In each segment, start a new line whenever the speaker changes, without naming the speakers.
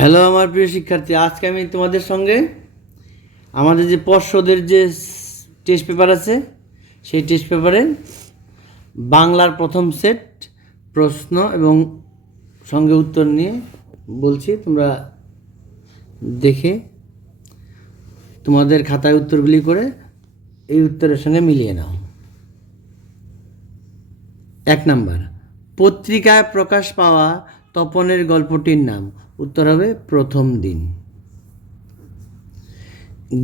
Hello আমার প্রিয় শিক্ষার্থী, আজকে আমি তোমাদের সঙ্গে আমাদের যে পর্ষদের যে টেস্ট পেপার আছে, সেই টেস্ট পেপারে বাংলার প্রথম সেট প্রশ্ন এবং সঙ্গে উত্তর নিয়ে বলছি। তোমরা দেখে তোমাদের খাতায় উত্তরগুলি করে এই উত্তরের সঙ্গে মিলিয়ে নাও। এক নাম্বার, পত্রিকায় প্রকাশ পাওয়া তপনের গল্পটির নাম। উত্তর হবে প্রথম দিন।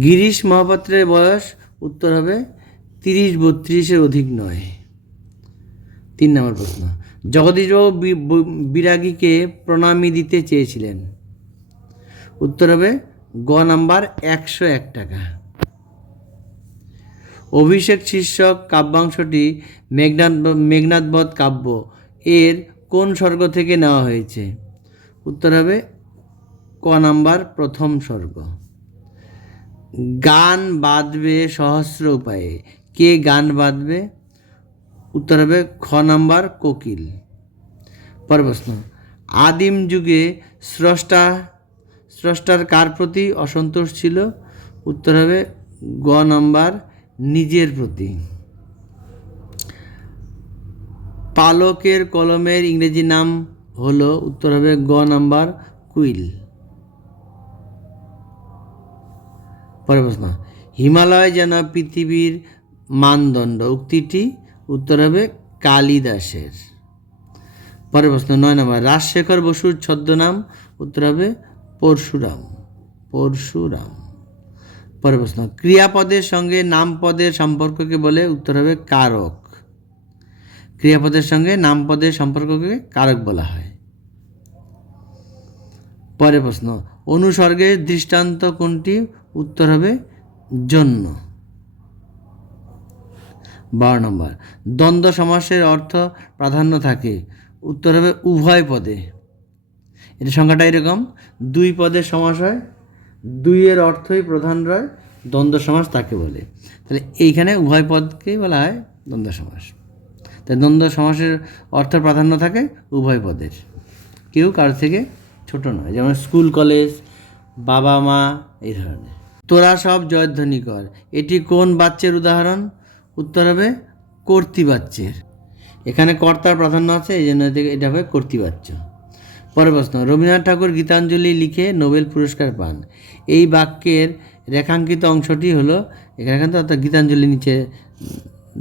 গিরিশ মহাপাত্রের বয়স উত্তর হবে তিরিশ বত্রিশের অধিক নয়। তিন নম্বর প্রশ্ন। জগদীশবাবু বিরাগীকে প্রণামী দিতে চেয়েছিলেন। উত্তর হবে গ নাম্বার একশো এক টাকা। অভিষেক শীর্ষক কাব্যাংশটি মেঘনাথ মেঘনাথবধ কাব্য। এর কোন স্বর্গ থেকে নেওয়া হয়েছে? উত্তর হবে ক নাম্বার প্রথম স্বর্গ। গান বাঁধবে সহস্র উপায়ে। কে গান বাঁধবে উত্তর হবে খ নাম্বার কোকিল। পরের প্রশ্ন, আদিম যুগে স্রষ্টা, স্রষ্টার কার প্রতি অসন্তোষ ছিল? উত্তর হবে গ নাম্বার নিজের প্রতি। পালকের কলমের ইংরেজি নাম হলো উত্তর হবে গ নাম্বার কুইল। পরের প্রশ্ন, হিমালয় যেন পৃথিবীর মানদণ্ড, উক্তিটি উত্তর হবে কালিদাসের। পরের প্রশ্ন, নয় নম্বর, রাজশেখর বসুর ছদ্মনাম উত্তর হবে পরশুরাম পরশুরাম। পরের প্রশ্ন, ক্রিয়াপদের সঙ্গে নামপদের সম্পর্ককে বলে উত্তর হবে কারক। ক্রিয়াপদের সঙ্গে নামপদের সম্পর্ককে কারক বলা হয়। পরে প্রশ্ন, অনুসর্গের দৃষ্টান্ত কোনটি? উত্তর হবে, জন্য। বারো নম্বর, দ্বন্দ্ব সমাসের অর্থ প্রাধান্য থাকে। উত্তর হবে, উভয় পদে। এটা সংখ্যাটা এরকম, দুই পদের সমাস হয়, দুইয়ের অর্থই প্রধান রয়, দ্বন্দ্ব সমাস তাকে বলে। তাহলে এইখানে উভয় পদকেই বলা হয় দ্বন্দ্ব সমাস। তাই দ্বন্দ্ব সমাসের অর্থ প্রাধান্য থাকে উভয় পদের। কেউ কার থেকে ছোট নয়, যেমন স্কুল, কলেজ, বাবা, মা, এই ধরনের। তোরা সব জয়ধ্বনি কর এটি কোন বাচ্চের উদাহরণ? উত্তর হবে কর্তৃবাচ্যের এখানে কর্তার প্রাধান্য আছে, এই জন্য এটা হবে কর্তৃবাচ্য পরের প্রশ্ন, রবীন্দ্রনাথ ঠাকুর গীতাঞ্জলি লিখে নোবেল পুরস্কার পান। এই বাক্যের রেখাঙ্কিত অংশটি হলো, এখানে কিন্তু অর্থাৎ গীতাঞ্জলি নিচে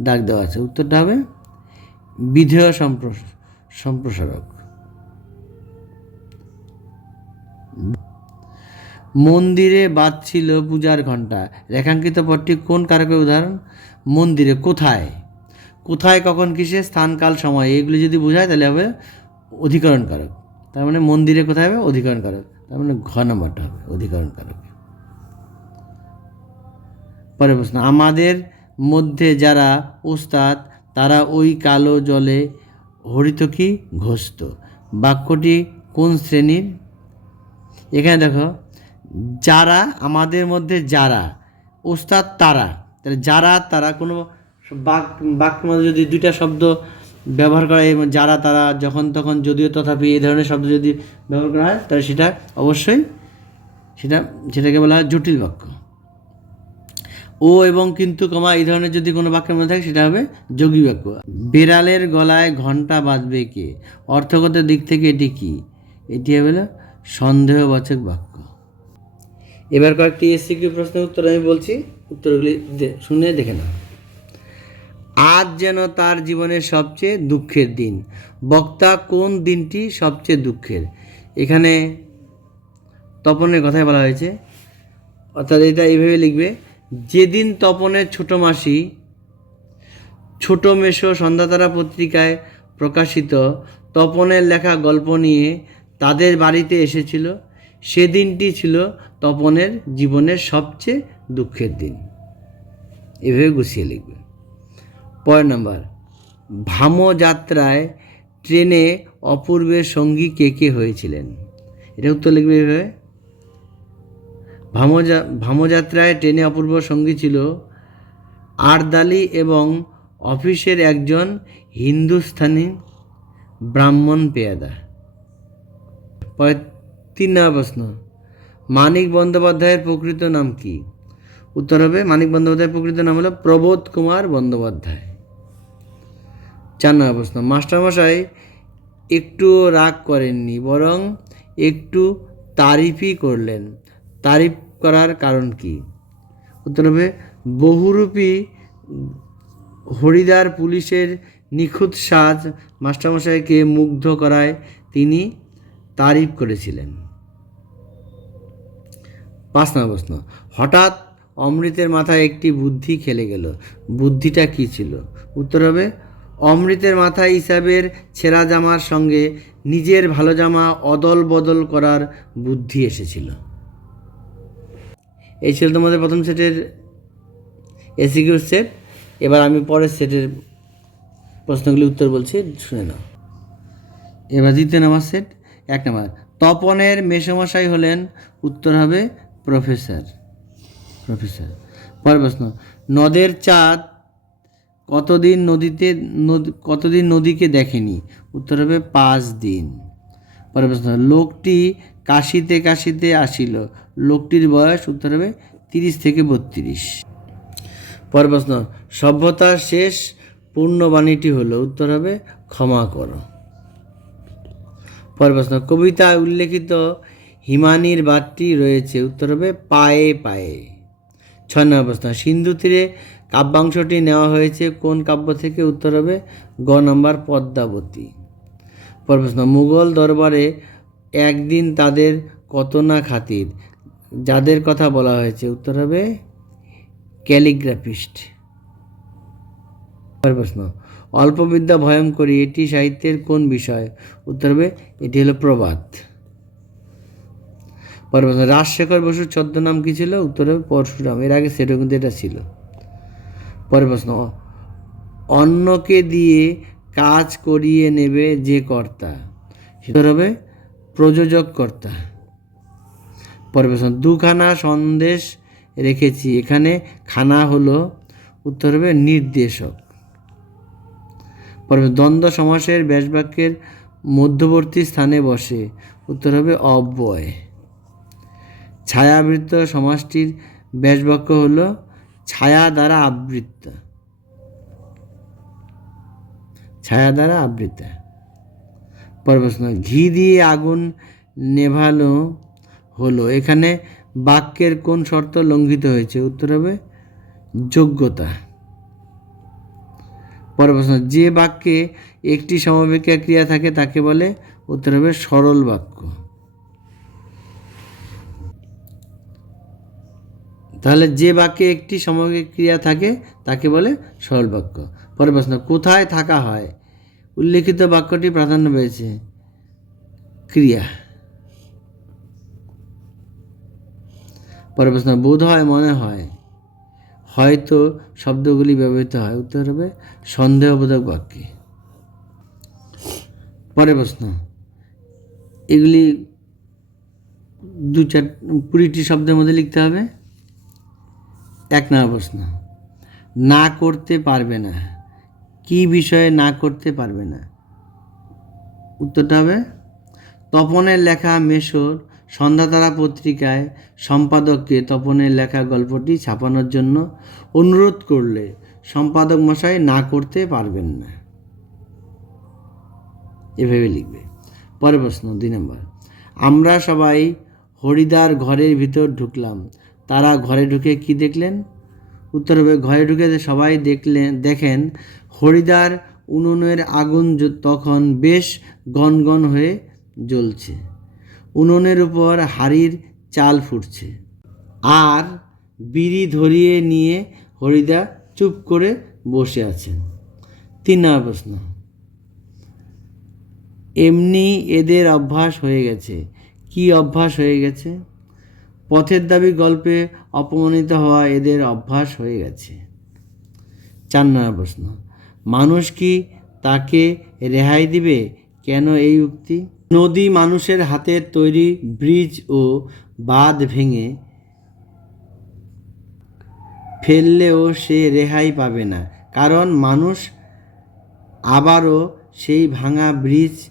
ডাক দেওয়া আছে। উত্তরটা হবে বিধেয় সম্প্রস- সম্প্রসারক। মন্দিরে বাজছিল পূজার ঘণ্টা। রেখাঙ্কিত পথটি কোন কারকের উদাহরণ? মন্দিরে কোথায়? কোথায়, কখন, কিসে, স্থান, কাল, সময়, এগুলি যদি বোঝায় তাহলে হবে অধিকরণ কারক। তার মানে মন্দিরে কোথায় হবে? অধিকরণ কারক। তার মানে ঘ নম্বরটা হবে, অধিকরণ কারক। প্রশ্ন, আমাদের মধ্যে যারা ওস্তাদ তারা ওই কালো জলে হরিতকি ঘষত? বাক্যটি কোন শ্রেণির? এখানে দেখো, যারা আমাদের মধ্যে যারা, ওস্তাদ তারা। তাহলে যারা তারা কোনো বাক, বাক্যের মধ্যে যদি দুইটা শব্দ ব্যবহার করা এবং যারা তারা যখন তখন যদিও তথাপি এই ধরনের শব্দ যদি ব্যবহার করা হয়, তাহলে সেটা অবশ্যই, সেটা, সেটাকে বলা হয় জটিল বাক্য। ও এবং কিন্তু কমা, এই ধরনের যদি কোনো বাক্যের মধ্যে থাকে, সেটা হবে যোগী বাক্য। বিড়ালের গলায় ঘণ্টা বাজবে কে? অর্থগত দিক থেকে এটি কি? এটি হবে সন্দেহবাচক বাক্য। এবার কয়েকটি এসসিকিউ প্রশ্নের উত্তর আমি বলছি। উত্তরগুলি শুনে দেখে নাও। আজ যেন তার জীবনের সবচেয়ে দুঃখের দিন। বক্তা কোন দিনটি সবচেয়ে দুঃখের? এখানে তপনের কথাই বলা হয়েছে। অর্থাৎ এটা এইভাবে লিখবে যেদিন তপনের ছোট মাসি, ছোট মেশো সন্ধ্যাতারা পত্রিকায় প্রকাশিত তপনের লেখা গল্প নিয়ে তাদের বাড়িতে এসেছিল। সেদিনটি ছিল তপনের জীবনের সবচেয়ে দুঃখের দিন। এভাবে গুছিয়ে লিখবে। পরের নম্বর ভামো যাত্রায় ট্রেনে অপূর্বের সঙ্গী কে কে হয়েছিলেন? এটা উত্তর লিখবে এভাবে। ভামোজা, ভামোযাত্রায় ট্রেনে অপূর্ব সঙ্গী ছিল আরদালি এবং অফিসের একজন হিন্দুস্থানি ব্রাহ্মণ পেয়াদা। তিন নম্বর প্রশ্ন, মানিক বন্দ্যোপাধ্যায়ের প্রকৃত নাম কি? উত্তর হবে, মানিক বন্দ্যোপাধ্যায়ের প্রকৃত নাম হলো প্রবোধ কুমার বন্দ্যোপাধ্যায়। চার নম্বর প্রশ্ন, মাস্টারমশাই একটুও রাগ করেননি, বরং একটু তারিফই করলেন। তারিফ করার কারণ কি? উত্তর হবে, বহুরূপী হরিদার পুলিশের নিখুঁত সাজ মাস্টারমশাইকে মুগ্ধ করায় তিনি তারিফ করেছিলেন। পাঁচ নম্বর প্রশ্ন, হঠাৎ অমৃতের মাথায় একটি বুদ্ধি খেলে গেল, বুদ্ধিটা কী ছিল? উত্তর হবে, অমৃতের মাথায় হিসাবের ছেঁড়া জামার সঙ্গে নিজের ভালো জামা অদল বদল করার বুদ্ধি এসেছিল। এই ছিল তোমাদের প্রথম সেটের এসিকিউ সেট। এবার আমি পরের সেটের প্রশ্নগুলি উত্তর বলছি, শুনে নাও। এবার দ্বিতীয় নম্বর সেট, এক নম্বর। তপনের মেসমশাই হলেন, উত্তর হবে প্রফেসর। প্রফেসর। পরের প্রশ্ন, নদের চাঁদ কতদিন নদীতে, নদ- কতদিন নদীকে দেখেনি? উত্তর হবে পাঁচ দিন। পরের প্রশ্ন, লোকটি কাশিতে কাশিতে আসিল। লোকটির বয়স উত্তর হবে তিরিশ থেকে বত্রিশ। পরের প্রশ্ন সভ্যতার শেষ, পূর্ণবাণীটি হলো, উত্তর হবে ক্ষমা করো। পরের প্রশ্ন কবিতায় উল্লেখিত হিমানির বাদটি রয়েছে, উত্তর হবে পায়ে পায়ে। ছয় নম্বর প্রশ্ন, সিন্ধু তীরে কাব্যাংশটি নেওয়া হয়েছে কোন কাব্য থেকে, উত্তর হবে গ নম্বর পদ্মাবতী। পরের প্রশ্ন মুঘল দরবারে একদিন তাদের কত না খাতির। যাদের কথা বলা হয়েছে, উত্তর হবে ক্যালিগ্রাফিস্ট। প্রশ্ন অল্পবিদ্যা ভয়ঙ্করী এটি সাহিত্যের কোন বিষয়? উত্তর হবে, এটি হলো প্রবাদ। পরের প্রশ্ন, রাজশেখর বসুর ছদ্মনাম কী ছিল? উত্তর হবে পরশুরাম, এর আগে সেটাও কিন্তু এটা ছিল। পরের প্রশ্ন অন্যকে দিয়ে কাজ করিয়ে নেবে যে কর্তা? উত্তর হবে প্রযোজক কর্তা পরের প্রশ্ন দুখানা সন্দেশ রেখেছি। এখানে খানা হলো, উত্তর হবে নির্দেশক। পরে দ্বন্দ্ব সমাসের ব্যাসবাক্যের মধ্যবর্তী স্থানে বসে, উত্তর হবে অব্যয়। ছায়াবৃত্ত সমাসটির ব্যাসবাক্য হল, ছায়া দ্বারা আবৃত্ত। ছায়া দ্বারা আবৃত্ত। পরের প্রশ্ন ঘি দিয়ে আগুন নেভানো হলো। এখানে বাক্যের কোন শর্ত লঙ্ঘিত হয়েছে? উত্তর হবে যোগ্যতা। পরের প্রশ্ন যে বাক্যে একটি সমবেক্ষা ক্রিয়া থাকে, তাকে বলে, উত্তর হবে সরল বাক্য। তাহলে যে বাক্যে একটি সমবেক্ষা ক্রিয়া থাকে, তাকে বলে সরল বাক্য। পরের প্রশ্ন কোথায় থাকা হয়? উল্লেখিত বাক্যটি প্রাধান্য পেয়েছে ক্রিয়া। পরের প্রশ্ন, বোধ হয়, মনে হয়। হয়তো শব্দগুলি ব্যবহৃত হয়। উত্তর হবে, সন্দেহবোধক বাক্যে। পরের প্রশ্ন, এগুলি দু চার, কুড়িটি শব্দের মধ্যে লিখতে হবে? এক নম্বর প্রশ্ন, না করতে পারবে না। কি বিষয়ে না করতে পারবে না? উত্তরটা হবে, তপনের লেখা মেশোর সন্ধ্যাতারা পত্রিকায় সম্পাদককে তপনের লেখা গল্পটি ছাপানোর জন্য অনুরোধ করলে সম্পাদক মশাই না করতে পারবেন না। এভাবে লিখবে। পরের প্রশ্ন, দুই নম্বর। আমরা সবাই হরিদার ঘরের ভিতর ঢুকলাম। তারা ঘরে ঢুকে কি দেখলেন? উত্তর হবে ঘরে ঢুকে সবাই দেখলেন দেখেন হরিদার উনুনের আগুন তখন বেশ গনগন হয়ে জ্বলছে। উনুনের উপর হাড়ির চাল ফুটছে। আর বিড়ি ধরিয়ে নিয়ে হরিদা চুপ করে বসে আছেন। তিন নম্বর প্রশ্ন। এমনি এদের অভ্যাস হয়ে গেছে। কি অভ্যাস হয়ে গেছে? পথের দাবি গল্পে অপমানিত হওয়া এদের অভ্যাস হয়ে গেছে। চার নম্বর প্রশ্ন। মানুষ কি তাকে রেহাই দিবে? কেন এই উক্তি? নদী মানুষের হাতের তৈরি ব্রিজ ও বাঁধ ভেঙে ফেললেও সে রেহাই পাবে না। কারণ মানুষ আবারও সেই ভাঙা ব্রিজ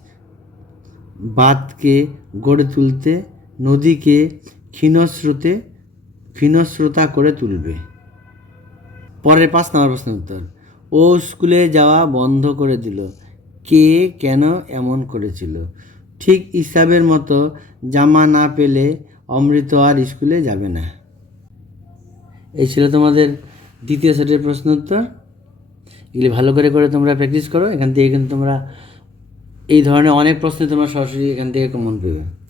বাঁধকে গড়ে তুলতে, নদীকে ক্ষীণস্রোতে ক্ষীণস্রোতা করে তুলবে। পরের পাঁচ নম্বর প্রশ্নের উত্তর। ও স্কুলে যাওয়া বন্ধ করে দিল। কে কেন এমন করেছিল? ঠিক ইসাবের মতো জামা না পেলে অমৃত আর স্কুলে যাবে না। এই ছিল তোমাদের দ্বিতীয় সেটের প্রশ্ন উত্তর। এগুলি ভালো করে করে তোমরা প্র্যাকটিস করো। এখান থেকে কিন্তু তোমরা এই ধরনের অনেক প্রশ্ন তোমরা সরাসরি এখান থেকে কমন পেবে।